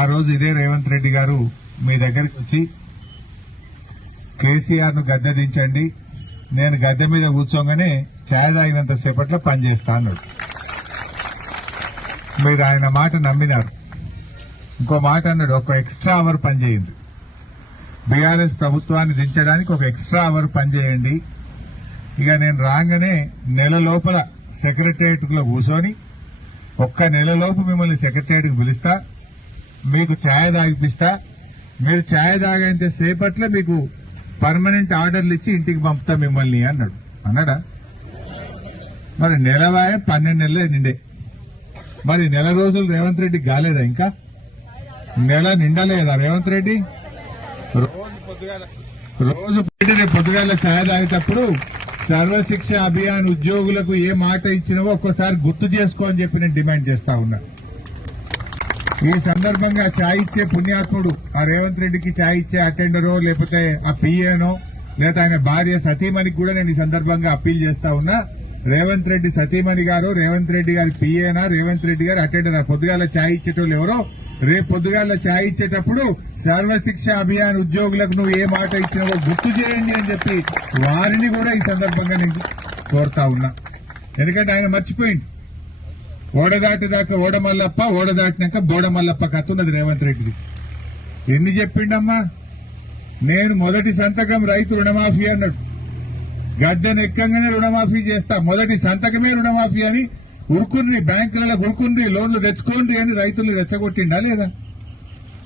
ఆ రోజు ఇదే రేవంత్ రెడ్డి గారు మీ దగ్గరికి వచ్చి కేసీఆర్ ను గద్దె దించండి, నేను గద్దె మీద కూర్చోగానే ఛాయ్ తాగినంత సేపట్లో పనిచేస్తా అన్నాడు. మీరు ఆయన మాట నమ్మినారు. ఇంకో మాట అన్నాడు, ఒక ఎక్స్ట్రా అవర్ పనిచేయండి, బీఆర్ఎస్ ప్రభుత్వాన్ని దించడానికి ఒక ఎక్స్ట్రా అవర్ పనిచేయండి. ఇక నేను రాగానే నెల లోపల సెక్రటేరియట్ లో కూర్చొని ఒక్క నెలలోపు మిమ్మల్ని సెక్రటేరియట్కి పిలుస్తా, మీకు ఛాయ్ తాగిపిస్తా, మీరు ఛాయ్ తాగేంత సేపట్లో మీకు పర్మనెంట్ ఆర్డర్లు ఇచ్చి ఇంటికి పంపుతా మిమ్మల్ని అన్నాడు. అన్నాడా? మరి నెలవాయ 12 నెలలే నిండే. మరి నెల రోజులు రేవంత్ రెడ్డి కాలేదా? ఇంకా నెల నిండలేదా రేవంత్ రెడ్డి? రోజు పొద్దుగాల ఛాయ్ తాగేటప్పుడు సర్వశిక్ష అభియాన్ ఉద్యోగులకు ఏ మాట ఇచ్చినవో ఒక్కసారి గుర్తు చేసుకో అని చెప్పి నేను డిమాండ్ చేస్తా ఉన్నా. ఈ సందర్భంగా ఛాయ్ ఇచ్చే పుణ్యాత్ముడు ఆ రేవంత్ రెడ్డికి ఛాయ్ ఇచ్చే అటెండరో లేకపోతే ఆ పిఏనో లేదా ఆయన భార్య సతీమణికి కూడా నేను ఈ సందర్భంగా అప్పీల్ చేస్తా ఉన్నా. రేవంత్ రెడ్డి సతీమణి గారు, రేవంత్ రెడ్డి గారి పిఏనా, రేవంత్ రెడ్డి గారు అటెండర్ పొద్దుగాల ఛాయ్ ఇచ్చేటోళ్ళు ఎవరో రేపు పొద్దుగాల ఛాయ్ ఇచ్చేటప్పుడు సర్వశిక్ష అభియాన్ ఉద్యోగులకు నువ్వు ఏ మాట ఇచ్చినావో గుర్తు చేయండి అని చెప్పి వారిని కూడా ఈ సందర్భంగా నేను కోరుతా ఉన్నా. ఎందుకంటే ఆయన మర్చిపోయింది. ఓడదాటిదాకా ఓడమల్లప్ప, ఓడదాటినాక బోడమల్లప్ప కత్తున్నది రేవంత్ రెడ్డిది. ఎన్ని చెప్పిండమ్మా? నేను మొదటి సంతకం రైతు రుణమాఫీ అన్నాడు. గద్దెనెక్కంగానే రుణమాఫీ చేస్తా, మొదటి సంతకమే రుణమాఫీ అని ఉరుకుండ్రి, బ్యాంకులలో ఉరుకుండ్రి, లోన్లు తెచ్చుకోండి అని రైతులు రెచ్చగొట్టిండా లేదా?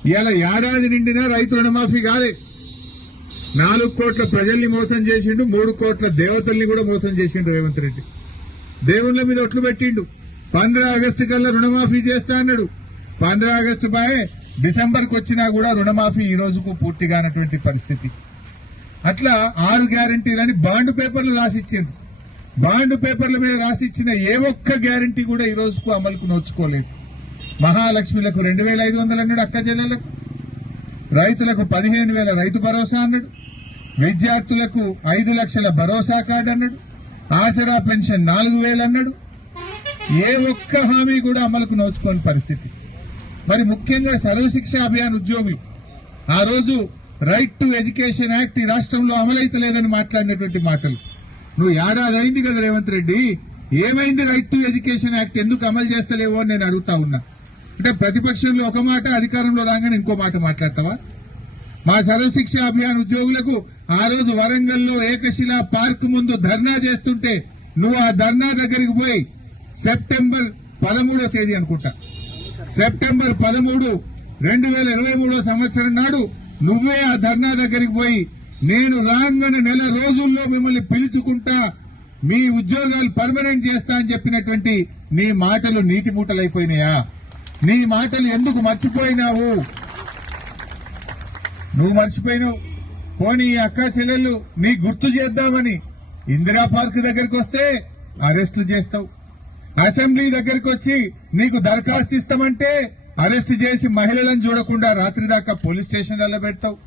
ఇవాళ ఏడాది నిండినా రైతు రుణమాఫీ కాలే. 4 కోట్ల ప్రజల్ని మోసం చేసిండు, 3 కోట్ల దేవతల్ని కూడా మోసం చేసిండు రేవంత్ రెడ్డి. దేవుళ్ల మీద ఒట్లు పెట్టిండు. 15 ఆగస్టు కల్లా రుణమాఫీ చేస్తా అన్నాడు. 15 ఆగస్టు బాయ్ డిసెంబర్కి వచ్చినా కూడా రుణమాఫీ ఈ రోజుకు పూర్తిగానటువంటి పరిస్థితి. అట్లా 6 గ్యారంటీలని బాండ్ పేపర్లు రాసిచ్చింది. బాండ్ పేపర్ల మీద రాసిచ్చిన ఏ ఒక్క గ్యారంటీ కూడా ఈ రోజుకు అమలుకు నోచుకోలేదు. మహాలక్ష్మిలకు 2500 అన్నాడు, అక్క చెల్లెలకు. రైతులకు 15,000 రైతు భరోసా అన్నాడు. విద్యార్థులకు 5 లక్షల భరోసా కార్డు అన్నాడు. ఆసరా పెన్షన్ 4,000 అన్నాడు. ఏ ఒక్క హామీ కూడా అమలుకు నోచుకోని పరిస్థితి. మరి ముఖ్యంగా సర్వశిక్ష అభియాన్ ఉద్యోగులు ఆ రోజు రైట్ టు ఎడ్యుకేషన్ యాక్ట్ ఈ రాష్ట్రంలో అమలైతలేదని మాట్లాడినటువంటి మాటలు. నువ్వు ఏడాది అయింది కదా రేవంత్ రెడ్డి, ఏమైంది రైట్ టు ఎడ్యుకేషన్ యాక్ట్ ఎందుకు అమలు చేస్తలేవో అని నేను అడుగుతా ఉన్నా. అంటే ప్రతిపక్షంలో ఒక మాట, అధికారంలో రాగానే ఇంకో మాట మాట్లాడతావా? మా సర్వశిక్ష అభియాన్ ఉద్యోగులకు ఆ రోజు వరంగల్లో ఏకశిలా పార్క్ ముందు ధర్నా చేస్తుంటే నువ్వు ఆ ధర్నా దగ్గరికి పోయి సెప్టెంబర్ 13వ తేదీ అనుకుంటా, సెప్టెంబర్ 13, 2023 సంవత్సరం నాడు నువ్వే ఆ ధర్నా దగ్గరికి పోయి నేను రాగానే నెల రోజుల్లో మిమ్మల్ని పిలుచుకుంటా, మీ ఉద్యోగాలు పర్మనెంట్ చేస్తా అని చెప్పినటువంటి నీ మాటలు నీటి మూటలైపోయినాయా? నీ మాటలు ఎందుకు మర్చిపోయినావు? నువ్వు మర్చిపోయినావు. పోనీ అక్క చెల్లెళ్ళు నీ గుర్తు చేద్దామని ఇందిరా పార్క్ దగ్గరికి వస్తే అరెస్టులు చేస్తావు. అసెంబ్లీ దగ్గరికి వచ్చి నీకు దరఖాస్తు ఇస్తామంటే అరెస్ట్ చేసి మహిళలను చూడకుండా రాత్రి దాకా పోలీస్ స్టేషన్లలో పెడతావు.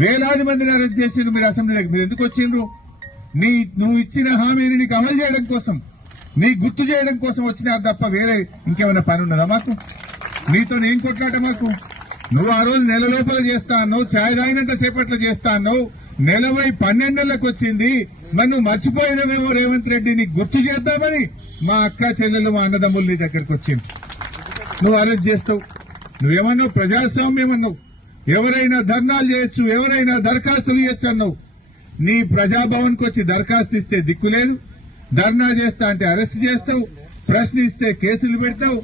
వేలాది మందిని అరెస్ట్ చేసిండ్రు మీరు అసెంబ్లీ దగ్గర. మీరు ఎందుకు వచ్చిండ్రు? నువ్వు ఇచ్చిన హామీని నీకు అమలు చేయడం కోసం, నీ గుర్తు చేయడం కోసం వచ్చినారు తప్ప వేరే ఇంకేమైనా పని ఉన్నదా మాకు? నీతో నేను కొట్లాట మాకు? నువ్వు ఆ రోజు నెల లోపల చేస్తా అన్నావు, ఛాయ్ తాగినంత సేపట్లో చేస్తా అన్నావు. నెలవై 12 నెలలకు వచ్చింది. మరి నువ్వు మర్చిపోయినవేమో రేవంత్ రెడ్డి, నీకు గుర్తు చేద్దామని మా అక్క చెల్లెలు, మా అన్నదమ్ములు నీ దగ్గరకు వచ్చింది. నువ్వు అరెస్ట్ చేస్తావు. నువ్వేమన్నావు? ప్రజాస్వామ్యం అన్నావు. ఎవరైనా ధర్నాలు చేయొచ్చు, ఎవరైనా దరఖాస్తులు చేయొచ్చు అన్నావు. నీ ప్రజాభవన్కి వచ్చి దరఖాస్తు ఇస్తే దిక్కులేదు, ధర్నా చేస్తా అంటే అరెస్ట్ చేస్తావు, ప్రశ్నిస్తే కేసులు పెడతావు.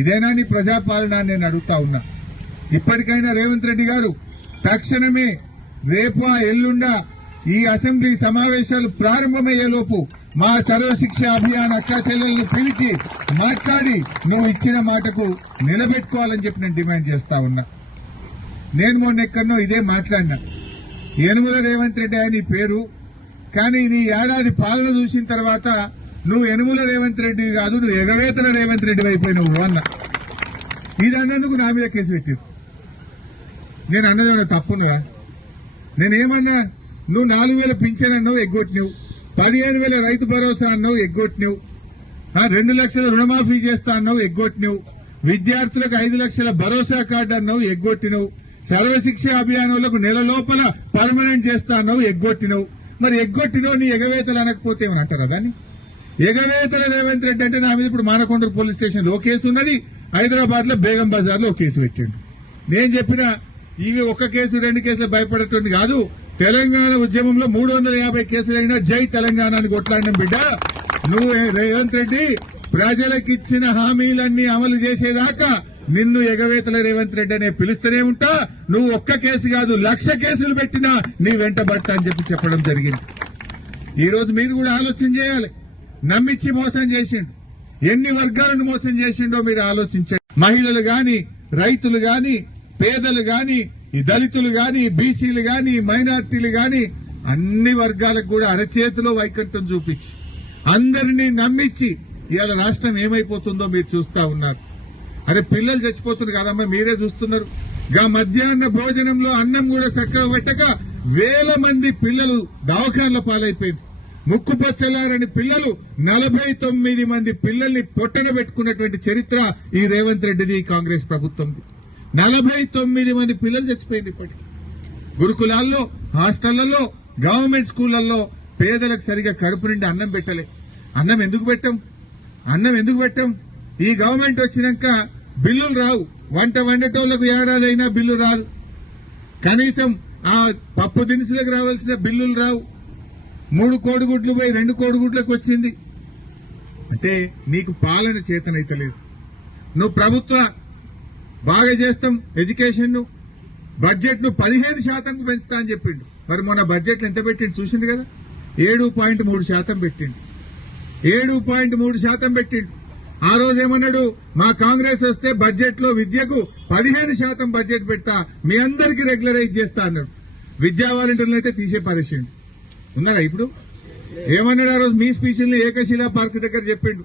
ఇదేనా నీ ప్రజాపాలన అని నేను అడుగుతా ఉన్నా. ఇప్పటికైనా రేవంత్ రెడ్డి గారు తక్షణమే రేపు ఎల్లుండా ఈ అసెంబ్లీ సమావేశాలు ప్రారంభమయ్యేలోపు మా సర్వశిక్ష అభియాన్ అక్కా చెల్లెలను పిలిచి మాట్లాడి నువ్వు ఇచ్చిన మాటకు నిలబెట్టుకోవాలని చెప్పి నేను డిమాండ్ చేస్తా ఉన్నా. నేను మొన్న ఎక్కడనో ఇదే మాట్లాడినా. యనుమల రేవంత్ రెడ్డి అని పేరు, కానీ నీ ఏడాది పాలన చూసిన తర్వాత నువ్వు యనుమల రేవంత్ రెడ్డి కాదు, నువ్వు ఎగవేతల రేవంత్ రెడ్డి అయిపోయినావు అన్న. ఇది అన్నందుకు నా మీద కేసు పెట్టారు. నేను అన్నదేమన్నా తప్పునువా? నేనేమన్నా? నువ్వు 4,000 పింఛన్ అన్నావు, ఎగ్గొట్టినావు. 15,000 రైతు భరోసా అన్నావు, ఎగ్గొట్టినావు. 2 లక్షల రుణమాఫీ చేస్తా అన్నావు, ఎగ్గొట్టినావు. విద్యార్థులకు 5 లక్షల భరోసా కార్డు అన్నావు, ఎగ్గొట్టినవు. సర్వశిక్ష అభియానంలో నెల లోపల పర్మనెంట్ చేస్తా అన్నావు, ఎగ్గొట్టినవు. మరి ఎగ్గొట్టినవు నీ ఎగవేతలు అనకపోతే ఏమని అంటారా దాన్ని? ఎగవేతల రేవంత్ రెడ్డి అంటే నా మీద ఇప్పుడు మానకొండూరు పోలీస్ స్టేషన్ లో కేసు ఉన్నది, హైదరాబాద్ లో బేగం బజార్ లో కేసు పెట్టిండు. నేను చెప్పిన ఇవి ఒక్క కేసు 2 కేసులు భయపడేటువంటి కాదు. తెలంగాణ ఉద్యమంలో 350 కేసులైనా జై తెలంగాణ అని కొట్లాడిన బిడ్డ నువ్వు. రేవంత్ రెడ్డి ప్రజలకు ఇచ్చిన హామీలన్నీ అమలు చేసేదాకా నిన్ను ఎగవేతల రేవంత్ రెడ్డి అనే పిలుస్తూనే ఉంటా. నువ్వు ఒక్క కేసు కాదు 1,00,000 కేసులు పెట్టినా నీ వెంట పడతా అని చెప్పడం జరిగింది. ఈ రోజు మీరు కూడా ఆలోచన చేయాలి. నమ్మిచ్చి మోసం చేసిండు, ఎన్ని వర్గాలను మోసం చేసిండో మీరు ఆలోచించండి. మహిళలు గాని, రైతులు గాని, పేదలు గాని, ఈ దళితులు గాని, బీసీలు గాని, మైనార్టీలు గాని అన్ని వర్గాలకు కూడా అరచేతిలో వైకుంఠం చూపించి అందరినీ నమ్మించి ఇవాళ రాష్ట్రం ఏమైపోతుందో మీరు చూస్తా ఉన్నారు. అరే పిల్లలు చచ్చిపోతున్నారు కదమ్మా, మీరే చూస్తున్నారు. గా మధ్యాహ్న భోజనంలో అన్నం కూడా చక్కగా పెట్టక వేల మంది పిల్లలు దవాఖాన్ల పాలైపోయింది. ముక్కుపచ్చలారని పిల్లలు 49 మంది పిల్లల్ని పొట్టన పెట్టుకున్నటువంటి చరిత్ర ఈ రేవంత్ రెడ్డిది, కాంగ్రెస్ ప్రభుత్వంది. 49 మంది పిల్లలు చచ్చిపోయింది ఇప్పటికి. గురుకులాల్లో, హాస్టళ్లలో, గవర్నమెంట్ స్కూళ్లలో పేదలకు సరిగా కడుపు నిండి అన్నం పెట్టలే. అన్నం ఎందుకు పెట్టాం? ఈ గవర్నమెంట్ వచ్చినాక బిల్లులు రావు. వంట వండేటోళ్లకు ఏడాదైనా బిల్లు రాదు. కనీసం ఆ పప్పు దినుసులకు రావాల్సిన బిల్లులు రావు. 3 కోడిగుడ్లు పోయి 2 కోడిగుడ్లకు వచ్చింది. అంటే నీకు పాలన చేతనైతలేదు. నువ్వు ప్రభుత్వ బాగా చేస్తాం ఎడ్యుకేషన్ ను, బడ్జెట్ ను 15% పెంచుతా అని చెప్పిండు. మరి మొన్న బడ్జెట్ ఎంత పెట్టిండు చూసిండు కదా, 7.3% పెట్టిండు. 7.3% పెట్టిండు. ఆ రోజు ఏమన్నాడు, మా కాంగ్రెస్ వస్తే బడ్జెట్ లో విద్యకు 15% బడ్జెట్ పెడతా, మీ అందరికీ రెగ్యులరైజ్ చేస్తా అన్నాడు. విద్యా వాలంటీర్లు అయితే తీసే పరిస్థితి ఉన్నారా ఇప్పుడు? ఏమన్నాడు ఆ రోజు మీ స్పీచ్ని ఏకశిలా పార్క్ దగ్గర చెప్పిండు,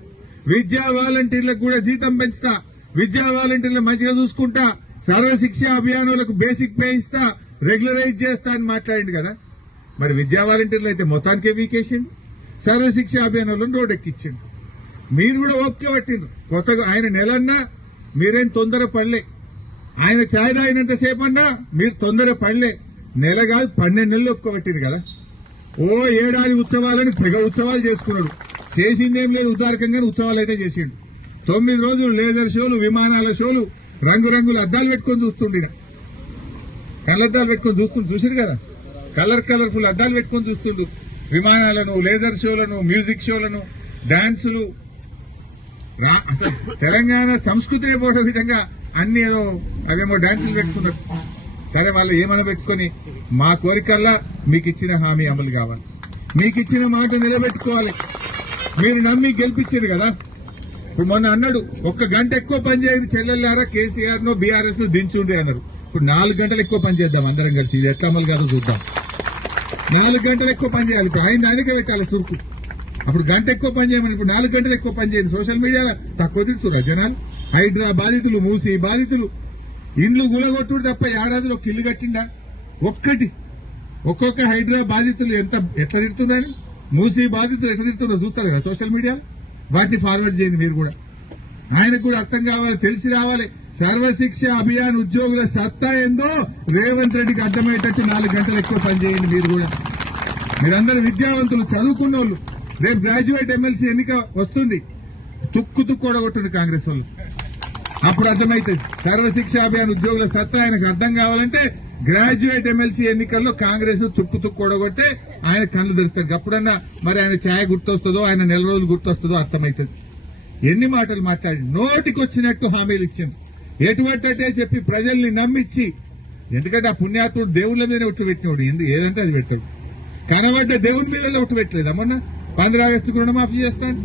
విద్యా వాలంటీర్లకు కూడా జీతం పెంచుతా, విద్యా వాలంటీర్లు మంచిగా చూసుకుంటా, సర్వశిక్ష అభియానులకు బేసిక్ పే ఇస్తా, రెగ్యులరైజ్ చేస్తా అని మాట్లాడిండు కదా. మరి విద్యా వాలంటీర్లు అయితే మొత్తానికే వీకేసిండు, సర్వశిక్ష అభియానంలో రోడ్ ఎక్కించిండు. మీరు కూడా ఓపిక పట్టిండ్రు. కొత్తగా ఆయన నెలన్నా మీరేం తొందర పడలే, ఆయన ఛాయ్ తాగినంత సేపు అన్నా మీరు తొందర పడలే. నెల కాదు 12 నెలలు ఒప్పుకోబట్టింది కదా. ఓ ఏడాది ఉత్సవాలని తెగ ఉత్సవాలు చేసుకున్నాడు. చేసిందేం లేదు, ఉదారకంగానే ఉత్సవాలు అయితే చేసిండు. 9 రోజులు లేజర్ షోలు, విమానాల షోలు, రంగురంగుల అద్దాలు పెట్టుకొని చూస్తుండే, కళ్ళద్దాలు పెట్టుకొని చూసారు కదా, కలర్ఫుల్ అద్దాలు పెట్టుకొని చూస్తుండు. విమానాలను, లేజర్ షోలను, మ్యూజిక్ షోలను, డాన్సులు. అసలు తెలంగాణ సంస్కృతిని పోయే విధంగా అన్ని అవేమో డాన్సులు పెట్టుకున్నారు. సరే వాళ్ళు ఏమైనా పెట్టుకుని మా కోరికల్లా మీకు ఇచ్చిన హామీ అమలు కావాలి, మీకు ఇచ్చిన మాట నిలబెట్టుకోవాలి. మీరు నమ్మి గెలిపించారు కదా. ఇప్పుడు మొన్న అన్నాడు 1 గంట ఎక్కువ పనిచేయదు చెల్లెల్లారా కేసీఆర్ నో బీఆర్ఎస్ ను దించుండే అన్నారు. ఇప్పుడు 4 గంటలు ఎక్కువ పని చేద్దాం అందరం కలిసి, ఇది ఎట్లా అమలు కాదో చూద్దాం. 4 గంటలు ఎక్కువ పని చేయాలి. ఇప్పుడు ఆయనకే పెట్టాలి సురుకు. అప్పుడు గంట ఎక్కువ పని చేయమని, ఇప్పుడు 4 గంటలు ఎక్కువ పని చేయండి. సోషల్ మీడియాలో తక్కువ తిడుతున్నారు జనాలు. హైడ్రా బాధితులు, మూసి బాధితులు, ఇండ్లు గులగొట్టుడు తప్ప ఏడాదిలో ఒక ఇల్లు కట్టిండా ఒక్కటి? ఒక్కొక్క హైడ్రా బాధితులు ఎట్లా తిడుతున్నారని, మూసి బాధితులు ఎట్లా తిడుతున్నారో చూస్తారు కదా సోషల్ మీడియాలో. వాటిని ఫార్వర్డ్ చేయండి మీరు కూడా. ఆయనకు కూడా అర్థం కావాలి, తెలిసి రావాలి. సర్వశిక్ష అభియాన్ ఉద్యోగుల సత్తా ఏందో రేవంత్ రెడ్డికి అర్థమయ్యేటట్టు 4 గంటలు ఎక్కువ పనిచేయండి మీరు కూడా. మీరందరూ విద్యావంతులు, చదువుకున్న వాళ్ళు. రేపు గ్రాడ్యుయేట్ ఎమ్మెల్సీ ఎన్నిక వస్తుంది, తుక్కు ఓడగొట్టుండి కాంగ్రెస్ వాళ్ళు. అప్పుడు అర్థమైతుంది సర్వశిక్ష అభియాన్ ఉద్యోగుల సత్తా ఆయనకు అర్థం కావాలంటే గ్రాడ్యుయేట్ ఎమ్మెల్సీ ఎన్నికల్లో కాంగ్రెస్ తుక్కు ఓడగొట్టే ఆయన కళ్ళు తెరుస్తాడు. అప్పుడన్నా మరి ఆయన ఛాయ గుర్తొస్తుందో, ఆయన నెల రోజులు గుర్తొస్తుందో అర్థమవుతుంది. ఎన్ని మాటలు మాట్లాడి నోటికి వచ్చినట్టు హామీలు ఇచ్చింది. ఎటువంటి చెప్పి ప్రజల్ని నమ్మించి, ఎందుకంటే ఆ పుణ్యాత్ముడు దేవుళ్ల మీద ఒట్టు పెట్టినోడు, ఏదంటే అది పెట్టాడు. కనబడ్డ దేవుని మీద ఒట్టు పెట్టలేదు. మొన్న 15 ఆగస్టుకు రుణమాఫీ చేస్తాను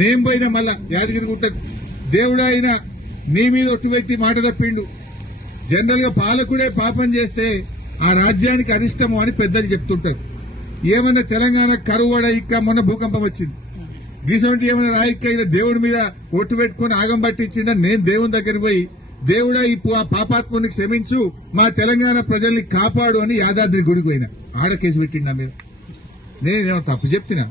నేను పోయినా, మళ్ళా యాదగిరిగుట్ట దేవుడు ఆయన నీ మీద ఒట్టు పెట్టి మాట తప్పిండు. జనరల్ గా పాలకుడే పాపం చేస్తే ఆ రాజ్యానికి అరిష్టము అని పెద్దలు చెప్తుంటారు. ఏమన్నా తెలంగాణ కరువడ ఇక్క మొన్న భూకంపం వచ్చింది, గీసొంటి ఏమైనా రాయిక్క దేవుడి మీద ఒట్టు పెట్టుకుని ఆగం పట్టించిండ. నేను దేవుని దగ్గర పోయి దేవుడా ఈ పాపాత్ముని క్షమించు, మా తెలంగాణ ప్రజల్ని కాపాడు అని యాదాద్రి గుడికి పోయినా. ఆడ కేసు పెట్టిండా మీరు? నేనేమో తప్పు చెప్తున్నా?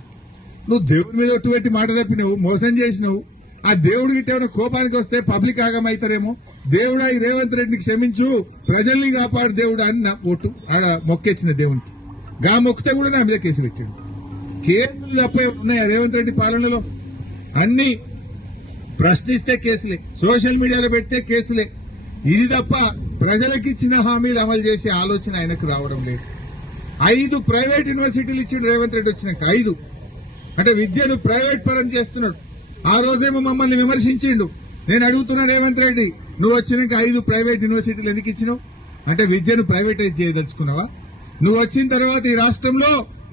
నువ్వు దేవుడి మీద ఒట్టు పెట్టి మాట తప్పినావు, మోసం చేసినావు, ఆ దేవుడి గిట్ట ఏమైనా కోపానికి వస్తే పబ్లిక్ ఆగమవుతారేమో, దేవుడా ఈ రేవంత్ రెడ్డిని క్షమించు, ప్రజల్ని కాపాడు దేవుడా అని నా ఓటు ఆడ మొక్కేచ్చిన దేవునికి. గా మొక్కితే కూడా నా మీద కేసు పెట్టాడు. కేసులు తప్ప ఉన్నాయా రేవంత్ రెడ్డి పాలనలో? అన్ని ప్రశ్నిస్తే కేసులే, సోషల్ మీడియాలో పెడితే కేసులే. ఇది తప్ప ప్రజలకు ఇచ్చిన హామీలు అమలు చేసే ఆలోచన ఆయనకు రావడం లేదు. 5 ప్రైవేట్ యూనివర్సిటీలు ఇచ్చిండు రేవంత్ రెడ్డి వచ్చినాక. 5 అంటే విద్యను ప్రైవేట్ పరం చేస్తున్నాడు. ఆ రోజేమో మమ్మల్ని విమర్శించిండు. నేను అడుగుతున్నా రేవంత్ రెడ్డి, నువ్వు వచ్చినాక 5 ప్రైవేట్ యూనివర్సిటీలు ఎందుకు ఇచ్చినావు? అంటే విద్యను ప్రైవేటైజ్ చేయదలుచుకున్నావా? నువ్వు వచ్చిన తర్వాత ఈ రాష్ట్రంలో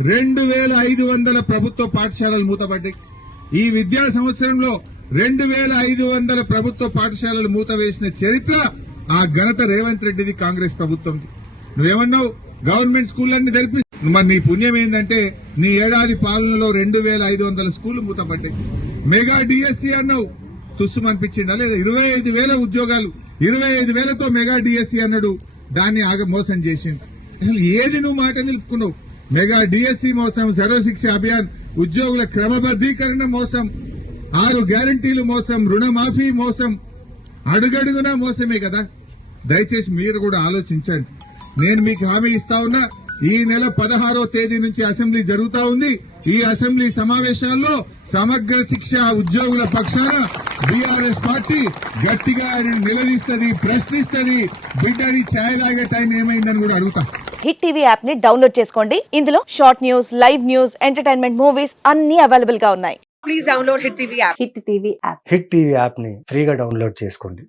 2500 ప్రభుత్వ పాఠశాలలు మూతపడ్డాయి. ఈ విద్యా సంవత్సరంలో 2500 ప్రభుత్వ పాఠశాలలు మూతవేసిన చరిత్ర, ఆ ఘనత రేవంత్ రెడ్డిది, కాంగ్రెస్ ప్రభుత్వంది. నువ్వేమన్నావు? గవర్నమెంట్ స్కూళ్ళన్నీ తెలిపి. మరి నీ పుణ్యం ఏంటంటే నీ ఏడాది పాలనలో 2500 స్కూళ్లు మూతపడ్డాయి. మెగా డిఎస్సీ అన్నావు, తుస్సుమనిపించిందా లేదా? 25,000 ఉద్యోగాలు, 25,000తో మెగా డిఎస్సీ అన్నాడు, దాన్ని మోసం చేసిండు. అసలు ఏది నువ్వు మాట నిలుపుకున్నావు? మెగా డిఎస్సీ మోసం, సర్వశిక్ష అభియాన్, ఉద్యోగుల క్రమబద్దీకరణ మోసం, 6 గ్యారంటీలు మోసం, రుణమాఫీ మోసం, అడుగడుగునా మోసమే కదా. దయచేసి మీరు కూడా ఆలోచించండి. నేను మీకు హామీ ఇస్తా ఉన్నా, ఈ నెల 16వ తేదీ నుంచి అసెంబ్లీ జరుగుతా ఉంది. ఈ అసెంబ్లీ సమావేశాల్లో సమగ్ర శిక్ష ఉద్యోగుల పక్షాన బీఆర్ఎస్ పార్టీ గట్టిగా నిలదీస్తుంది, ప్రశ్నిస్తుంది. బిడ్డని ఛాయ్ తాగే టైం ఏమైందని కూడా అడుగుతా. హిట్ టీవీ యాప్ ని డౌన్లోడ్ చేసుకోండి. ఇందులో short news, live news, entertainment movies అన్ని అవైలబుల్ గా ఉన్నాయి. Please download hit TV app. Hit TV app ని ఫ్రీగా డౌన్లోడ్ చేసుకోండి.